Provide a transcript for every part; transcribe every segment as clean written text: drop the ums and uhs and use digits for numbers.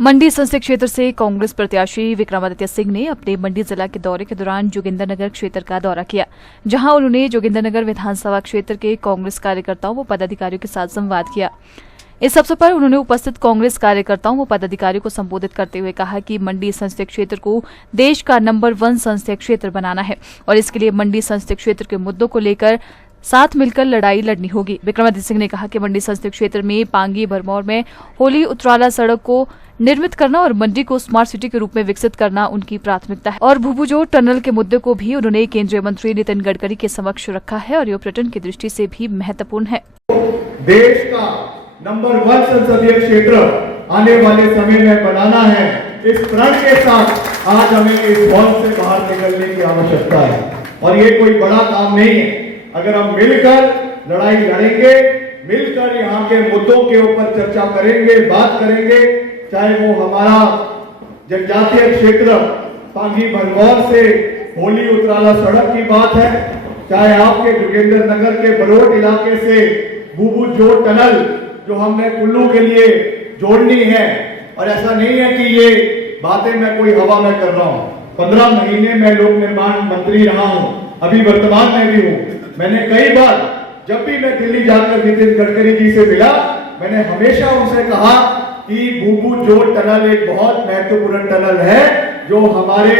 मंडी संसदीय क्षेत्र से कांग्रेस प्रत्याशी विक्रमादित्य सिंह ने अपने मंडी जिला के दौरे के दौरान जोगिंदरनगर क्षेत्र का दौरा किया, जहां उन्होंने जोगिंदरनगर विधानसभा क्षेत्र के कांग्रेस कार्यकर्ताओं व पदाधिकारियों के साथ संवाद किया। इस अवसर पर उन्होंने उपस्थित कांग्रेस कार्यकर्ताओं व पदाधिकारियों को संबोधित करते हुए कहा कि मंडी संसदीय क्षेत्र को देश का नंबर 1 संसदीय क्षेत्र बनाना है और इसके लिए मंडी संसदीय क्षेत्र के मुद्दों को लेकर साथ मिलकर लड़ाई लड़नी होगी। विक्रमादित्य सिंह ने कहा कि मंडी संसदीय क्षेत्र में पांगी भरमौर में होली उतराला सड़क को निर्मित करना और मंडी को स्मार्ट सिटी के रूप में विकसित करना उनकी प्राथमिकता है और भूभुजोड़ टनल के मुद्दे को भी उन्होंने केंद्रीय मंत्री नितिन गडकरी के समक्ष रखा है और ये पर्यटन की दृष्टि से भी महत्वपूर्ण है। देश का नंबर 1 संसदीय क्षेत्र आने वाले समय में बनाना है। इस प्रण के साथ आज हमें इस हॉल से बाहर निकलने की आवश्यकता है और ये कोई बड़ा काम नहीं है। अगर हम मिलकर लड़ाई लड़ेंगे, मिलकर यहाँ के मुद्दों के ऊपर चर्चा करेंगे, बात करेंगे, चाहे वो हमारा जनजातीय क्षेत्र पांगी भरमौर से होली उतराला सड़क की बात है, चाहे आपके जोगिंदरनगर के बरोट इलाके से भूभुजोड़ टनल जो हमने कुल्लू के लिए जोड़नी है। और ऐसा नहीं है कि ये बातें मैं कोई हवा में कर रहा हूँ। 15 महीने में लोक निर्माण मंत्री रहा हूँ, अभी वर्तमान में भी हूँ। मैंने कई बार जब भी मैं दिल्ली जाकर नितिन गडकरी जी से मिला, मैंने हमेशा उनसे कहा कि भूभुजोड़ टनल एक बहुत महत्वपूर्ण टनल है जो हमारे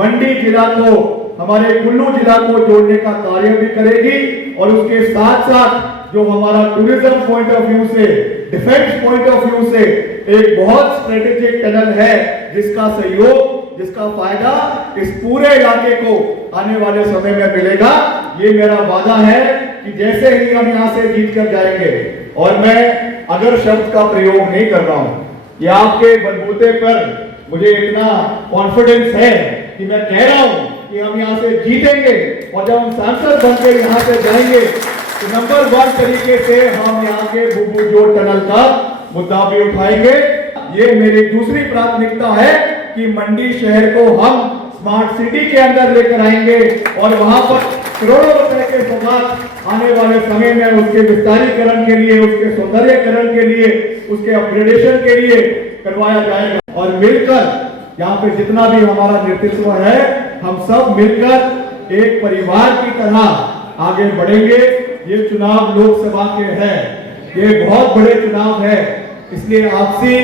मंडी जिला को, हमारे कुल्लू जिला को जोड़ने का कार्य भी करेगी और उसके साथ साथ जो हमारा टूरिज्म पॉइंट ऑफ व्यू से, डिफेंस पॉइंट ऑफ व्यू से एक बहुत स्ट्रेटेजिक टनल है जिसका सहयोग, जिसका फायदा इस पूरे इलाके को आने वाले समय में मिलेगा। ये मेरा वादा है कि जैसे ही हम यहाँ से जीत कर जाएंगे, और मैं अगर शब्द का प्रयोग नहीं कर रहा हूँ, ये आपके बलबूते पर मुझे इतना कॉन्फिडेंस है कि मैं कह रहा हूँ कि हम यहाँ से जीतेंगे और जब हम सांसद बनकर यहाँ से जाएंगे तो नंबर 1 तरीके से हम यहाँ के भूभुजोड़ टनल का मुद्दा भी उठाएंगे। ये मेरी दूसरी प्राथमिकता है कि मंडी शहर को हम स्मार्ट सिटी के अंदर लेकर आएंगे और वहां पर करोड़ों रुपए के सौगात आने वाले समय में उसके विस्तारीकरण के लिए, उसके सौंदर्यकरण के लिए, उसके अपग्रेडेशन के लिए करवाया जाएगा। और मिलकर यहाँ पे जितना भी हमारा नेतृत्व है, हम सब मिलकर एक परिवार की तरह आगे बढ़ेंगे। ये चुनाव लोकसभा के हैं, ये बहुत बड़े चुनाव है, इसलिए आपसी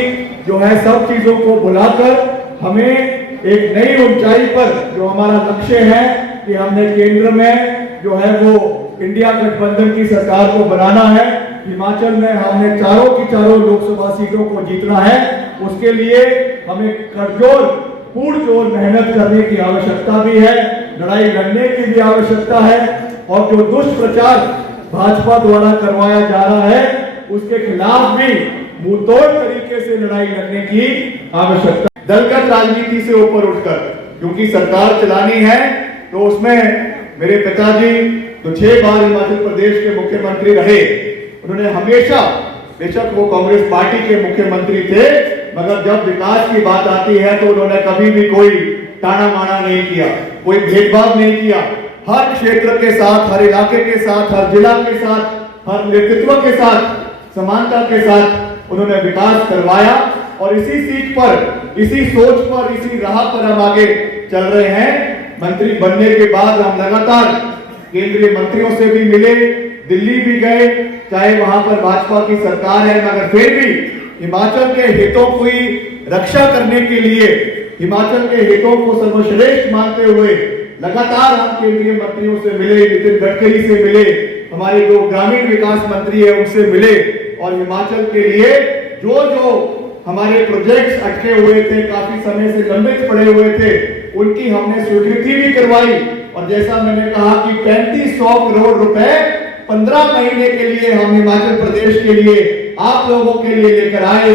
जो है सब चीजों को भुलाकर हमें एक नई ऊंचाई पर जो हमारा लक्ष्य है कि हमने केंद्र में जो है वो इंडिया गठबंधन की सरकार को बनाना है। हिमाचल में हमने चारों की चारों लोकसभा सीटों को जीतना है। उसके लिए हमें कड़जोर पुरजोर मेहनत करने की आवश्यकता भी है, लड़ाई लड़ने की भी आवश्यकता है और जो दुष्प्रचार भाजपा द्वारा करवाया जा रहा है उसके खिलाफ भी मुंहतोड़ तरीके से लड़ाई लड़ने की आवश्यकता। दलगत राजनीति से ऊपर उठकर, क्योंकि सरकार चलानी है तो उसमें मेरे पिताजी तो 6 बार हिमाचल प्रदेश के मुख्यमंत्री रहे। उन्होंने हमेशा, बेशक वो कांग्रेस पार्टी के मुख्यमंत्री थे, मगर जब विकास की बात आती है तो उन्होंने कभी भी कोई टाना माना नहीं किया, कोई भेदभाव नहीं किया। हर क्षेत्र के साथ, हर इलाके के साथ, हर जिला के साथ, हर नेतृत्व के साथ समानता के साथ उन्होंने विकास करवाया और इसी सीख पर, इसी सोच पर, इसी राह पर हम आगे चल रहे हैं। मंत्री बनने के बाद हम लगातार केंद्रीय मंत्रियों से भी मिले, दिल्ली भी गए, चाहे वहां पर भाजपा की सरकार है, मगर फिर भी हिमाचल के हितों की रक्षा करने के लिए, हिमाचल के हितों को सर्वश्रेष्ठ मानते हुए लगातार हम केंद्रीय मंत्रियों से मिले, नितिन गडकरी से मिले, हमारे जो ग्रामीण विकास मंत्री है उनसे मिले और हिमाचल के लिए जो जो हमारे प्रोजेक्ट्स अटके हुए थे, काफी समय से लंबित पड़े हुए थे, उनकी हमने स्वीकृति भी करवाई। और जैसा मैंने कहा कि 3500 करोड़ रुपए 15 महीने के लिए हम हिमाचल प्रदेश के लिए, आप लोगों के लिए लेकर आए।